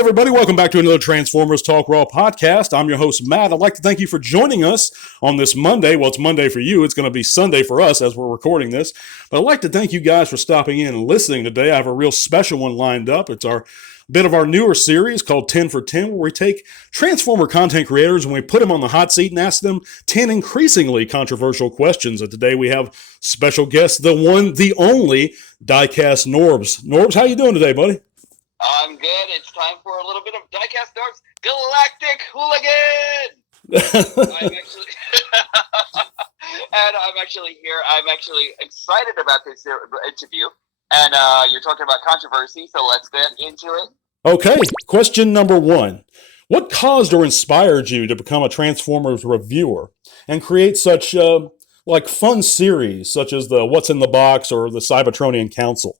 everybody. Welcome back to another Transformers Talk Raw podcast. I'm your host, Matt. I'd like to thank you for joining us on this Monday. Well, it's Monday for you. It's going to be Sunday for us as we're recording this. But I'd like to thank you guys for stopping in and listening today. I have a real special one lined up. It's our bit of our newer series called 10 for 10, where we take Transformer content creators and we put them on the hot seat and ask them 10 increasingly controversial questions. And today we have special guest, the one, the only, DIECAST NORBZ. NORBZ, how you doing today, buddy? I'm good. It's time for a little bit of DIECAST NORBZ Galactic Hooligan. I'm actually here. I'm actually excited about this interview. And you're talking about controversy, so let's get into it. Okay, question number one. What caused or inspired you to become a Transformers reviewer and create such fun series such as the What's in the Box or the Cybertronian Council?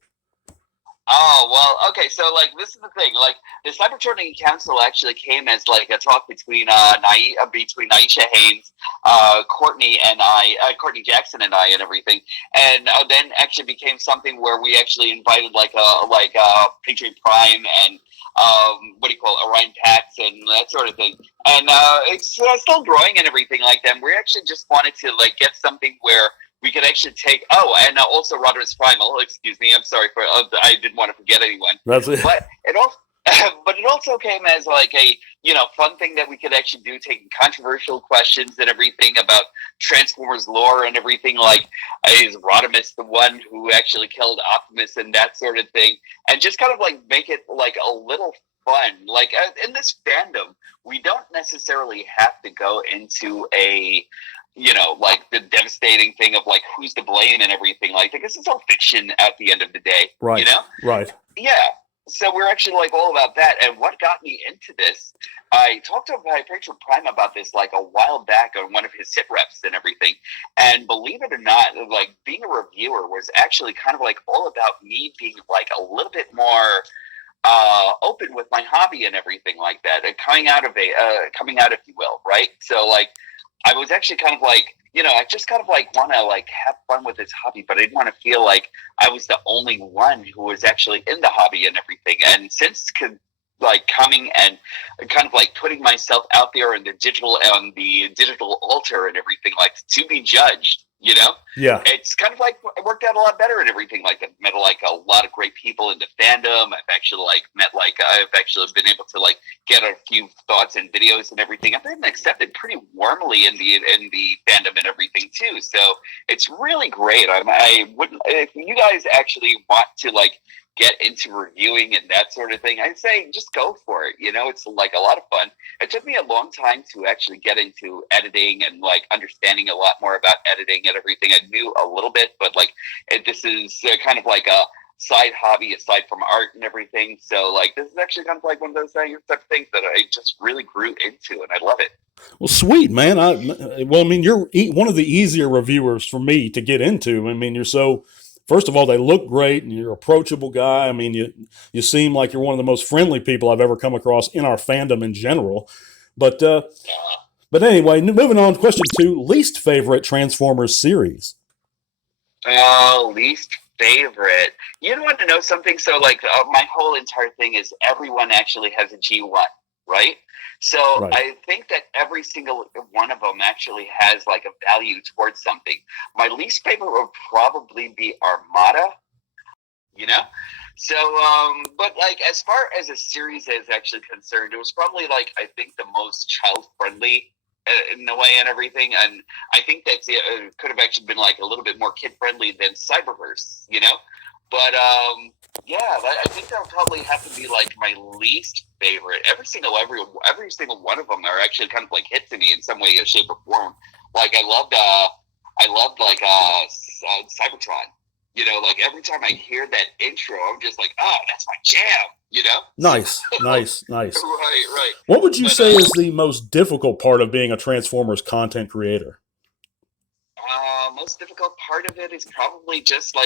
Oh, well, okay, so, this is the thing. The Cybertronian Council actually came as, a talk between Naisha Haynes, Courtney Jackson and I and everything. And then actually became something where we actually invited, Patriot Prime and, Orion Pax and that sort of thing. And it's still growing and everything like that. And we actually just wanted to, get something where we could actually take. Oh, and also Rodimus Primal. Excuse me. I'm sorry for. I didn't want to forget anyone. That's it. But it also came as a fun thing that we could actually do, taking controversial questions and everything about Transformers lore and everything. Is Rodimus the one who actually killed Optimus and that sort of thing, and just kind of make it a little fun. In this fandom, we don't necessarily have to go into a the devastating thing of who's to blame and everything because it's all fiction at the end of the day, right? Right. Yeah. So we're actually all about that. And what got me into this, I talked to my Patriot Prime about this a while back on one of his sit reps and everything. And believe it or not, being a reviewer was actually kind of all about me being a little bit more open with my hobby and everything like that, and coming out, if you will, right? So I was actually kind of I just kind of want to have fun with this hobby, but I didn't want to feel like I was the only one who was actually in the hobby and everything. And since coming and kind of putting myself out there in the digital altar and everything, to be judged, yeah, it's kind of it worked out a lot better and everything like that. Met a lot of great people in the fandom. I've actually met I've actually been able to get a few thoughts and videos and everything. I've been accepted pretty warmly in the fandom and everything too. So it's really great. I wouldn't, if you guys actually want to get into reviewing and that sort of thing, I'd say just go for it. It's a lot of fun. It took me a long time to actually get into editing and understanding a lot more about editing and everything. I knew a little bit, but this is kind of a side hobby aside from art and everything. So this is actually kind of one of those type of things that I just really grew into, and I love it. Well, sweet, man. You're one of the easier reviewers for me to get into. You're so. First of all, they look great, and you're an approachable guy. You seem like you're one of the most friendly people I've ever come across in our fandom in general. But anyway, moving on to question 2, least favorite Transformers series. Least favorite. You want to know something? So, my whole entire thing is everyone actually has a G1, right? So right. I think that every single one of them actually has a value towards something. My least favorite would probably be Armada, So, but as far as a series is actually concerned, it was probably I think the most child friendly in a way and everything. And I think that it could have actually been a little bit more kid friendly than Cyberverse, But yeah, I think that would probably have to be my least favorite. Every single one of them are actually kind of hit to me in some way, shape, or form. I loved Cybertron. Every time I hear that intro, I'm just oh, that's my jam. Nice. Right. What would you say is the most difficult part of being a Transformers content creator? Most difficult part of it is probably just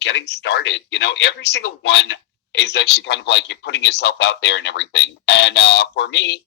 getting started. Every single one is actually kind of you're putting yourself out there and everything. And for me,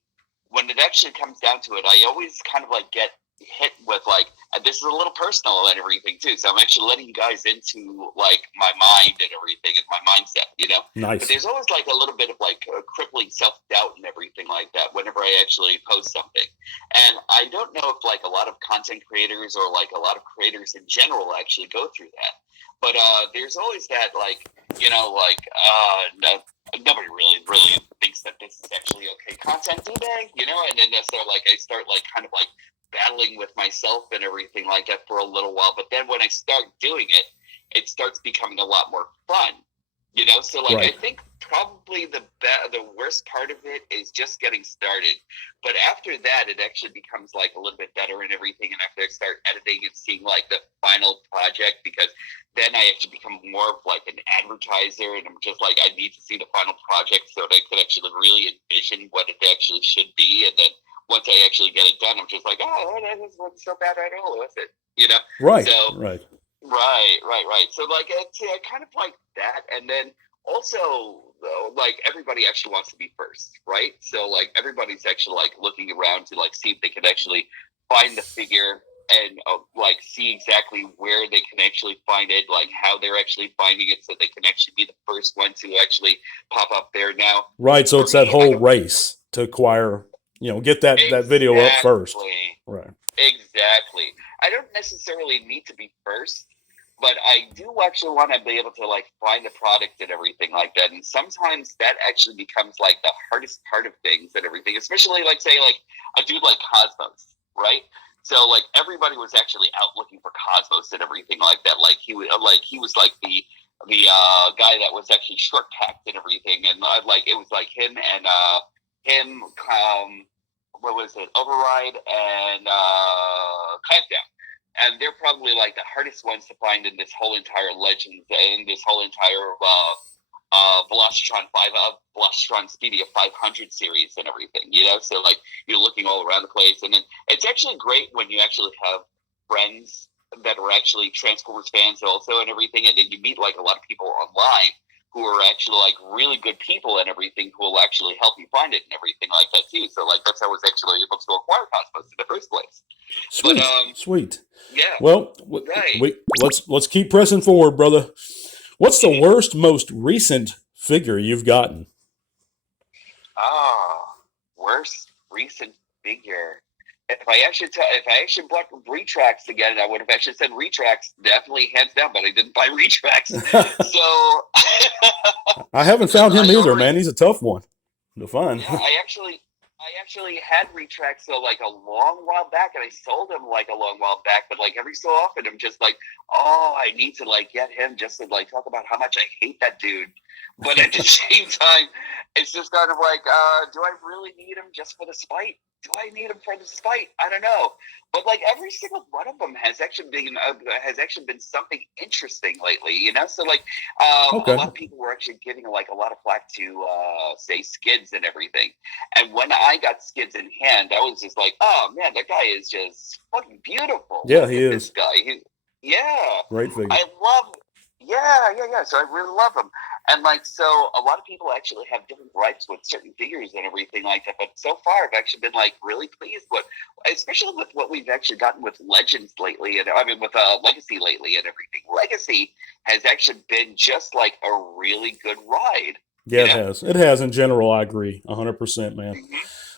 when it actually comes down to it, I always kind of get hit with like, and this is a little personal and everything too. So I'm actually letting you guys into like my mind and everything and my mindset, you know. Nice. But there's always like a little bit of like a crippling self-doubt and everything like that whenever I actually post something. And I don't know if like a lot of content creators or like a lot of creators in general actually go through that. But there's always that like, you know, like nobody really thinks that this is actually okay content, do they? You know, and then so like I start like kind of like battling with myself and everything like that for a little while. But then when I start doing it, it starts becoming a lot more fun. You know, so like right. I think probably the worst part of it is just getting started. But after that, it actually becomes like a little bit better and everything. And after I start editing and seeing like the final project, because then I actually become more of like an advertiser, and I'm just like, I need to see the final project so that I could actually really envision what it actually should be. And then once I actually get it done, I'm just like, oh, that wasn't so bad at all, was it? You know? Right. So, right. Right. So like it's kind of like that, and then also like everybody actually wants to be first, right? So like everybody's actually like looking around to like see if they can actually find the figure and like see exactly where they can actually find it, like how they're actually finding it, so they can actually be the first one to actually pop up there. Now, Right. So it's that whole race to acquire, you know, get that video up first. Right. Exactly. I don't necessarily need to be first, but I do actually want to be able to like find the product and everything like that. And sometimes that actually becomes like the hardest part of things and everything, especially like say like a dude like Cosmos, right? So like everybody was actually out looking for Cosmos and everything like that. Like he was like the guy that was actually short packed and everything, and like it was like him and him what was it, Override and Clampdown. And they're probably like the hardest ones to find in this whole entire Legends, in this whole entire Velocitron Speedia 500 series and everything, you know? So like you're looking all around the place, and then it's actually great when you actually have friends that are actually Transformers fans also and everything, and then you meet like a lot of people online who are actually like really good people and everything, who will actually help you find it and everything like that too. So like that's how I was actually able to acquire Cosmos in the first place. Sweet, but, sweet. Yeah. Well, right. let's keep pressing forward, brother. What's the worst, most recent figure you've gotten? Worst recent figure. If I actually bought Retracts again, I would have actually said Retracts, definitely hands down, but I didn't buy Retracts. So I haven't found him either, man. He's a tough one to find. Yeah, I actually had Retracts so like a long while back, and I sold him like a long while back, but like every so often I'm just like, oh, I need to like get him just to like talk about how much I hate that dude. But at the same time, it's just kind of like, do I really need him just for the spite? Do I need him for the spite? I don't know. But like every single one of them has actually been something interesting lately, you know. So like a lot of people were actually giving like a lot of flack to say Skids and everything. And when I got Skids in hand, I was just like, oh man, that guy is just fucking beautiful. Yeah, he is. This guy, great figure. I love. Yeah. So I really love him. And like, so a lot of people actually have different gripes with certain figures and everything like that. But so far, I've actually been like really pleased with, especially with what we've actually gotten with Legends lately, and I mean with Legacy lately and everything. Legacy has actually been just like a really good ride. Yeah, it has. It has in general. I agree, 100%, man.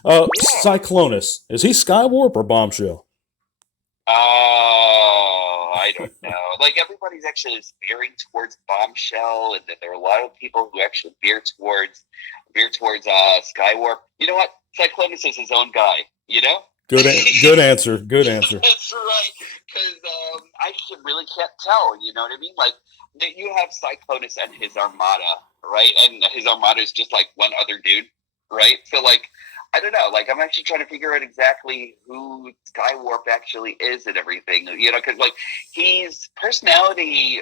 Mm-hmm. Cyclonus, is he Skywarp or Bombshell? I don't know. Like everybody's actually veering towards Bombshell, and then there are a lot of people who actually veer towards Skywarp. You know what? Cyclonus is his own guy. You know. Good answer. Good answer. That's right. Because I really can't tell. You know what I mean? Like you have Cyclonus and his Armada, right? And his Armada is just like one other dude, right? So like, I don't know. Like, I'm actually trying to figure out exactly who Skywarp actually is and everything. You know, because like his personality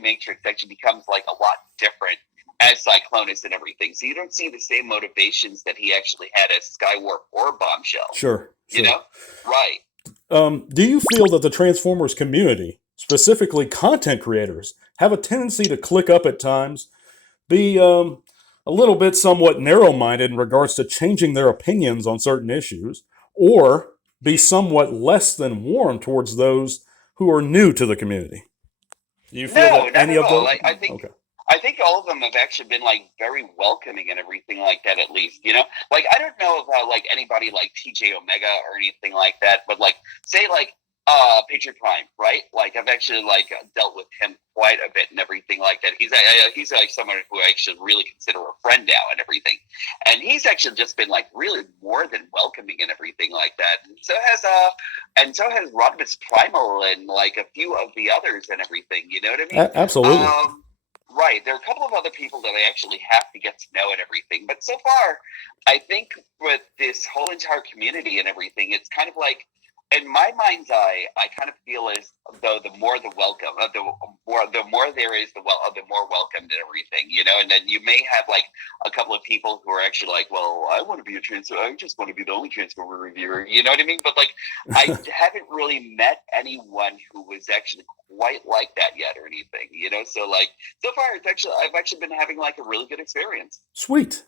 matrix actually becomes like a lot different as Cyclonus and everything. So you don't see the same motivations that he actually had as Skywarp or Bombshell. Sure. You know, right? Do you feel that the Transformers community, specifically content creators, have a tendency to click up at times, be a little bit somewhat narrow-minded in regards to changing their opinions on certain issues? Or be somewhat less than warm towards those who are new to the community. Do you feel No, that not any at of all. those? Like, Okay. I think all of them have actually been like very welcoming and everything like that. At least, you know, like I don't know about like anybody like TJ Omega or anything like that, but like say like Patriot Prime, right? Like I've actually like dealt with him quite a bit and everything like that. He's like someone who I actually really consider a friend now and everything, and he's actually just been like really more than welcoming and everything like that. And so has Rodimus Primal and like a few of the others and everything. You know what I mean? Absolutely. Right. There are a couple of other people that I actually have to get to know and everything. But so far, I think with this whole entire community and everything, it's kind of like, in my mind's eye, I kind of feel as though the more the welcome, the more there is, the more welcomed and everything, you know. And then you may have like a couple of people who are actually like, well, I want to be I just want to be the only Transformer reviewer, you know what I mean? But like, I haven't really met anyone who was actually quite like that yet or anything, you know. So like, so far, I've actually been having like a really good experience. Sweet.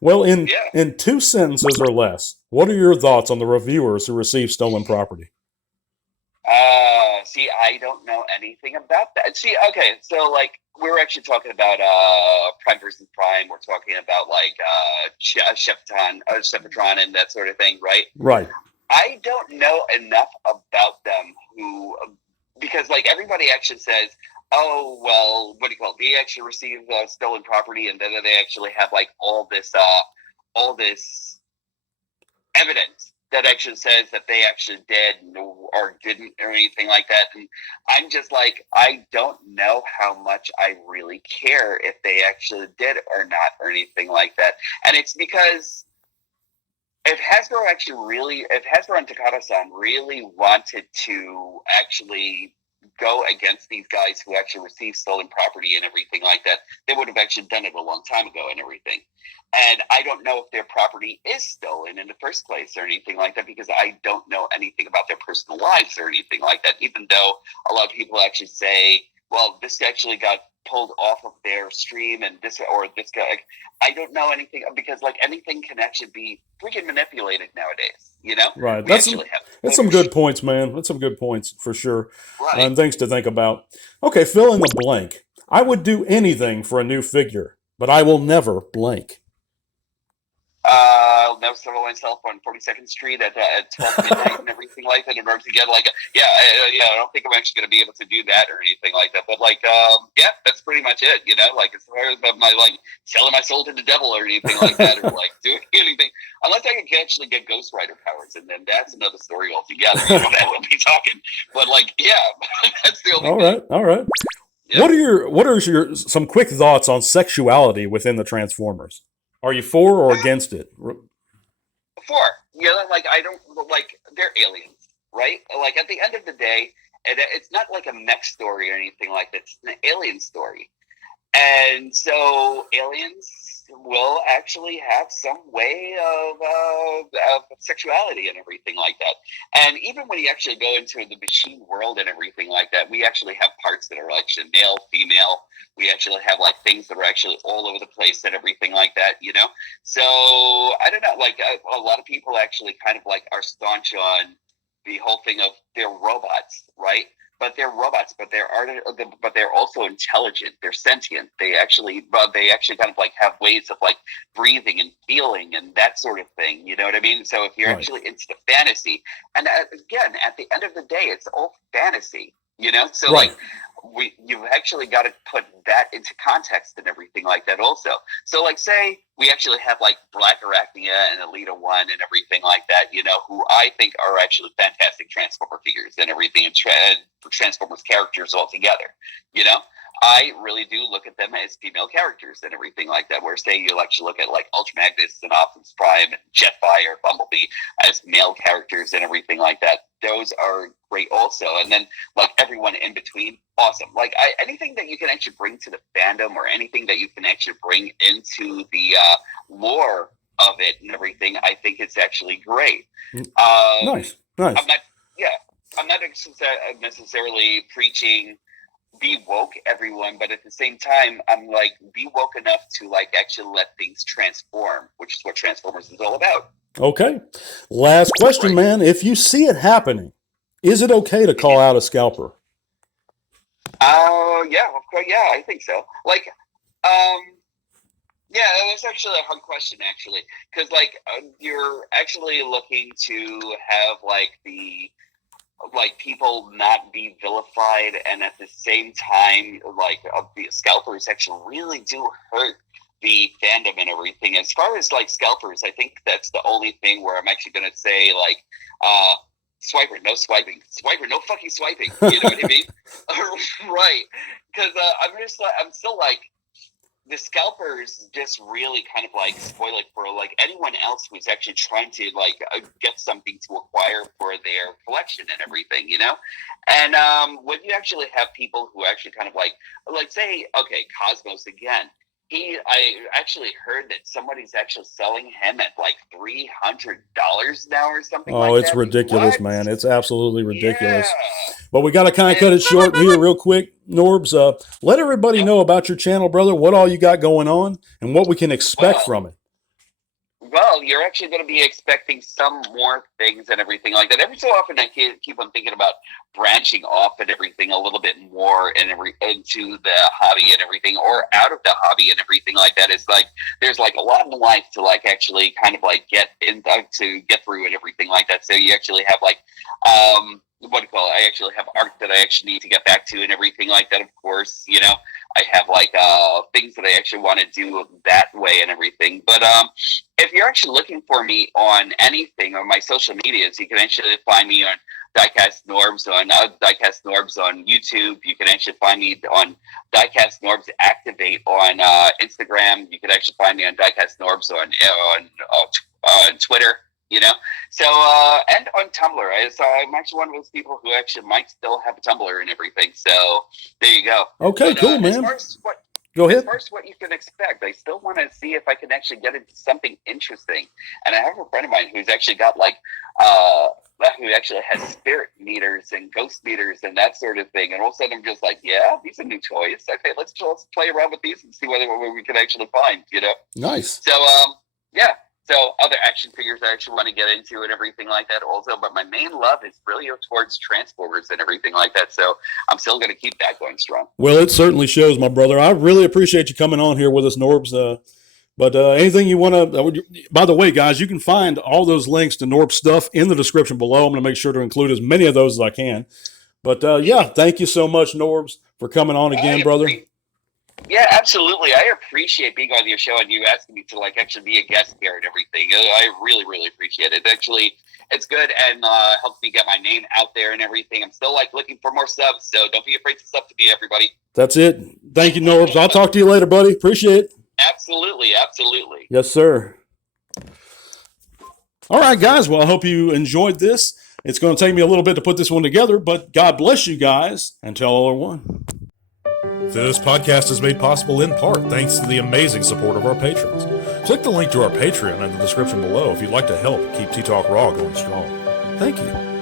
Well, in 2 sentences or less, what are your thoughts on the reviewers who receive stolen property? See, I don't know anything about that. See, okay, so like we're actually talking about Prime versus Prime. We're talking about like Shepatron and that sort of thing, right? Right. I don't know enough about them because like everybody actually says, oh, well, what do you call it? They actually receive stolen property, and then they actually have like all this evidence that actually says that they actually did or didn't or anything like that. And I'm just like, I don't know how much I really care if they actually did or not or anything like that. And it's because if Hasbro and Takata-san really wanted to actually go against these guys who actually received stolen property and everything like that, they would have actually done it a long time ago and everything. And I don't know if their property is stolen in the first place or anything like that, because I don't know anything about their personal lives or anything like that, even though a lot of people actually say, well, this actually got pulled off of their stream and this guy. I don't know anything, because like anything can actually be freaking manipulated nowadays, you know? Right. That's some good points, man. That's some good points for sure. Right. And things to think about. Okay, fill in the blank. I would do anything for a new figure, but I will never blank. I'll never settle myself on 42nd Street at 12 midnight and everything like that in order to get like I don't think I'm actually going to be able to do that or anything like that. But like, yeah, that's pretty much it. You know, like as far as my like selling my soul to the devil or anything like that, or like doing anything, unless I can actually get Ghost Rider powers, and then that's another story altogether. You know, that would be talking. But like, yeah, that's the only thing. All right. Yep. What are your some quick thoughts on sexuality within the Transformers? Are you for or against it? For, you know, like I don't like, they're aliens, right? Like at the end of the day, it's not like a mech story or anything like that. It's an alien story, and so aliens will actually have some way of sexuality and everything like that. And even when you actually go into the machine world and everything like that, we actually have parts that are actually male, female. We actually have like things that are actually all over the place and everything like that, you know? So I don't know, like a lot of people actually kind of like are staunch on the whole thing of they're robots, right? But they're robots, but they're also intelligent. They're sentient. They actually kind of like have ways of like breathing and feeling and that sort of thing. You know what I mean? So if you're actually into the fantasy, and again, at the end of the day, it's all fantasy. You know, so like you've actually got to put that into context and everything like that also. So like say we actually have like Black Arachnia and Alita 1 and everything like that, you know, who I think are actually fantastic Transformer figures and everything, and Transformers characters altogether, you know. I really do look at them as female characters and everything like that, where say you'll actually look at like Ultra Magnus and Optimus Prime and Jetfire, Bumblebee as male characters and everything like that. Those are great also. And then like everyone in between, awesome. Like anything that you can actually bring to the fandom, or anything that you can actually bring into the lore of it and everything, I think it's actually great. Nice. I'm not necessarily preaching be woke, everyone, but at the same time, I'm like, be woke enough to like actually let things transform, which is what Transformers is all about. Okay. Last question, man. If you see it happening, is it okay to call out a scalper? Yeah, of course. Yeah, I think so. Like, yeah, that's actually a hard question, actually, because you're actually looking to have people not be vilified, and at the same time, the scalpers actually really do hurt the fandom and everything. As far as scalpers, I think that's the only thing where I'm actually going to say swiper, no swiping, swiper, no fucking swiping. You know what I mean? Right? Because I'm still the scalpers just really kind of spoil it for anyone else who's actually trying to get something to acquire for their collection and everything, you know. And when you actually have people who actually kind of say, okay, Cosmos again. I actually heard that somebody's actually selling him at $300 now or something like that. Oh, it's ridiculous, man. It's absolutely ridiculous. Yeah. But we got to kind of cut it short here real quick. NORBZ, let everybody know about your channel, brother, what all you got going on and what we can expect from it. Well, you're actually going to be expecting some more things and everything like that. Every so often, I keep on thinking about branching off and everything a little bit more into the hobby and everything, or out of the hobby and everything like that. It's there's a lot in life to actually kind of get to get through and everything like that. So you actually have what do you call it? I actually have art that I actually need to get back to and everything like that. Of course, you know, I have things that I actually want to do that way and everything. But if you're actually looking for me on anything on my social medias, you can actually find me on DIECAST NORBZ on YouTube. You can actually find me on DIECAST NORBZ Activate on Instagram. You can actually find me on DIECAST NORBZ on Twitter. You know, so and on Tumblr. I'm actually one of those people who actually might still have a Tumblr and everything. So there you go. Okay, but, cool, man. Go ahead. As far as what you can expect, I still want to see if I can actually get into something interesting. And I have a friend of mine who's actually got who actually has spirit meters and ghost meters and that sort of thing. And all of a sudden I'm just yeah, these are new toys. Okay, let's play around with these and see what we can actually find, you know? Nice. So, yeah. So other action figures I actually want to get into and everything like that also. But my main love is really towards Transformers and everything like that. So I'm still going to keep that going strong. Well, it certainly shows, my brother. I really appreciate you coming on here with us, NORBZ. But anything you want to, by the way, guys, you can find all those links to NORBZ stuff in the description below. I'm going to make sure to include as many of those as I can. But yeah, thank you so much, NORBZ, for coming on again, brother. Yeah, absolutely. I appreciate being on your show and you asking me to actually be a guest here and everything. I really, really appreciate it. Actually, it's good and helps me get my name out there and everything. I'm still looking for more subs, so don't be afraid to sub to me, everybody. That's it. Thank you, NORBZ. I'll talk to you later, buddy. Appreciate it. Absolutely, absolutely. Yes, sir. All right, guys. Well, I hope you enjoyed this. It's going to take me a little bit to put this one together, but God bless you guys and tell all are one. This podcast is made possible in part thanks to the amazing support of our patrons. Click the link to our Patreon in the description below if you'd like to help keep T-Talk Raw going strong. Thank you.